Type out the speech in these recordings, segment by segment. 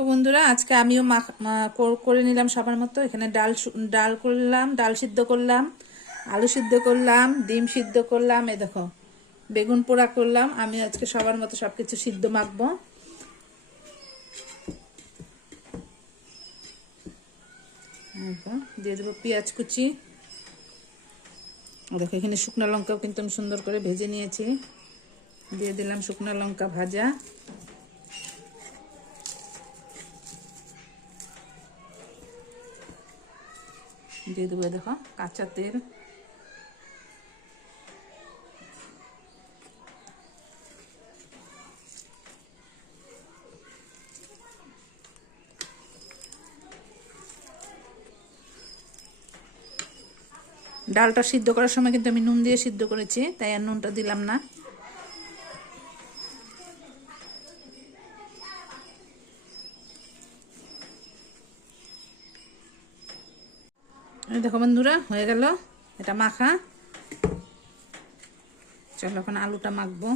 দেখো বন্ধুরা, আজকে আমিও করে নিলাম সবার মতো। এখানে ডাল করলাম, ডাল সিদ্ধ করলাম, আলু সিদ্ধ করলাম, ডিম সিদ্ধ করলাম, এই দেখো বেগুন পোড়া করলাম। আমি আজকে সবার মতো সবকিছু সিদ্ধ মাখবো। দিয়ে দেবো পেঁয়াজ কুচি। দেখো এখানে শুকনো লঙ্কাও কিন্তু আমি সুন্দর করে ভেজে নিয়েছি, দিয়ে দিলাম শুকনো লঙ্কা ভাজা। দিয়ে দেবো দেখো কাঁচা তেল। ডালটা সিদ্ধ করার সময় কিন্তু আমি নুন দিয়ে সিদ্ধ করেছি, তাই আর নুনটা দিলাম না। দেখো বন্ধুরা, হয়ে গেল এটা মাখা। চলো এখন আলুটা মাখবো।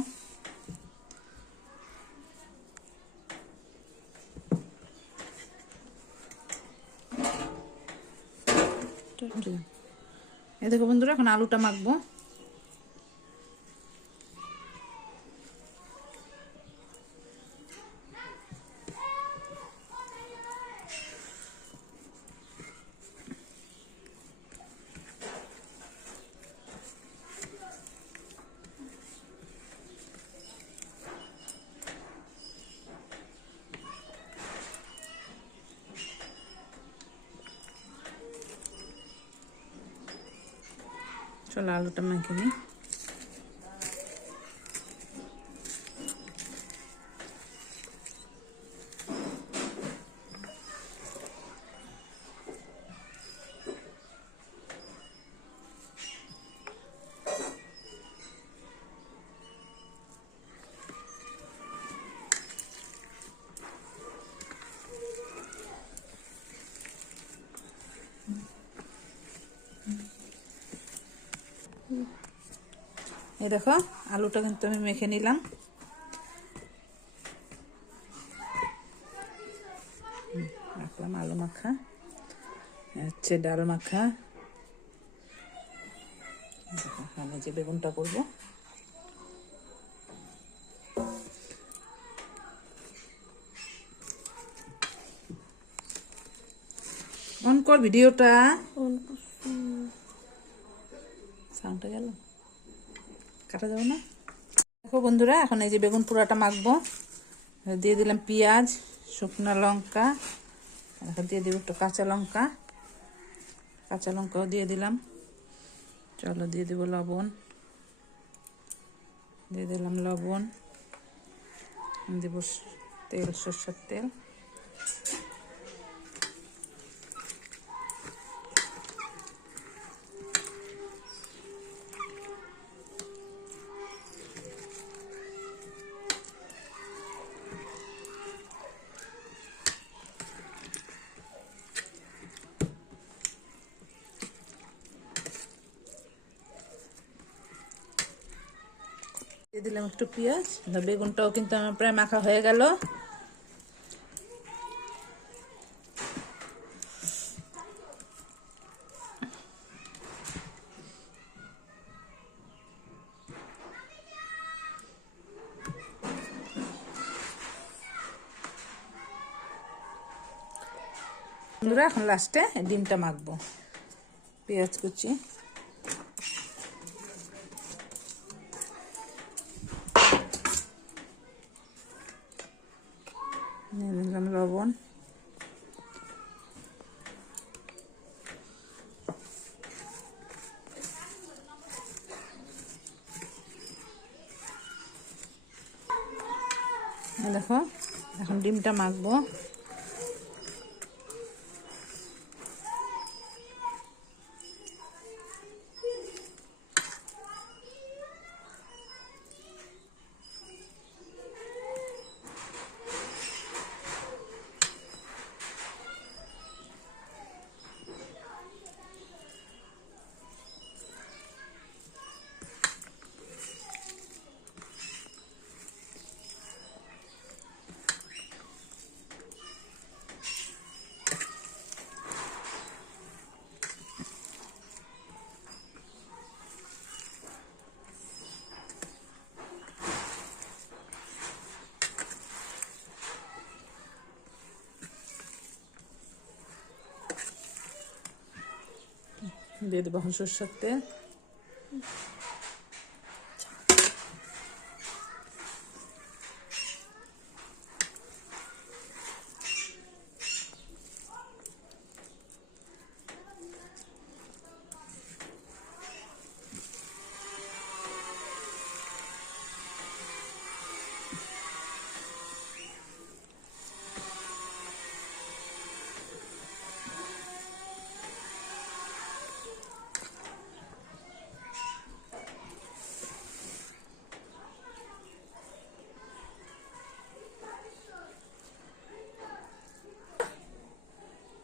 এই দেখো বন্ধুরা, এখন আলুটা মাখবো। চলো আলুটা মেখে নিই। এই দেখো আলুটা কিন্তু আমি মেখে নিলাম। রাখলাম আলু মাখা, হচ্ছে ডাল মাখা। আমি যে বেগুনটা করবো, অন কর ভিডিওটা। সাউন্ডটা গেল, কাটা যাবে না। দেখো বন্ধুরা, এখন এই যে বেগুন পোড়াটা মাখবো। দিয়ে দিলাম পেঁয়াজ, শুকনো লঙ্কা, এখন দিয়ে দেবো একটু কাঁচা লঙ্কাও দিয়ে দিলাম। চলো দিয়ে দেবো লবণ, দিয়ে দিলাম লবণ, দেবো তেল, সরষের তেল। দিয়ে দিলাম একটু পেঁয়াজ। বেগুনটাও কিন্তু আমার প্রায় মাখা হয়ে গেল। বন্ধুরা, এখন লাস্টে ডিমটা মাখবো। পেঁয়াজ কুচি, নিয়ে দিলাম লবণ, দেখো এখন ডিমটা মাখবো। দিয়ে দেবো সরষের তেল।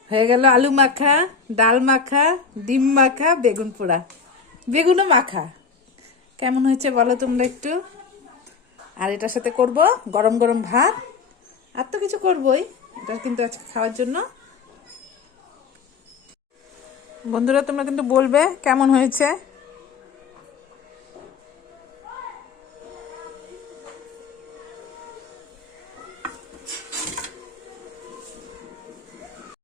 হয়ে গেল আলু মাখা, ডাল মাখা, ডিম মাখা, বেগুন পোড়া, বেগুনও মাখা। কেমন হয়েছে বলো তোমরা একটু। আর এটার সাথে করব গরম গরম ভাত, আর তো কিছু করবই, এটা কিন্তু আজকে খাওয়ার জন্য। বন্ধুরা তোমরা কিন্তু বলবে কেমন হয়েছে।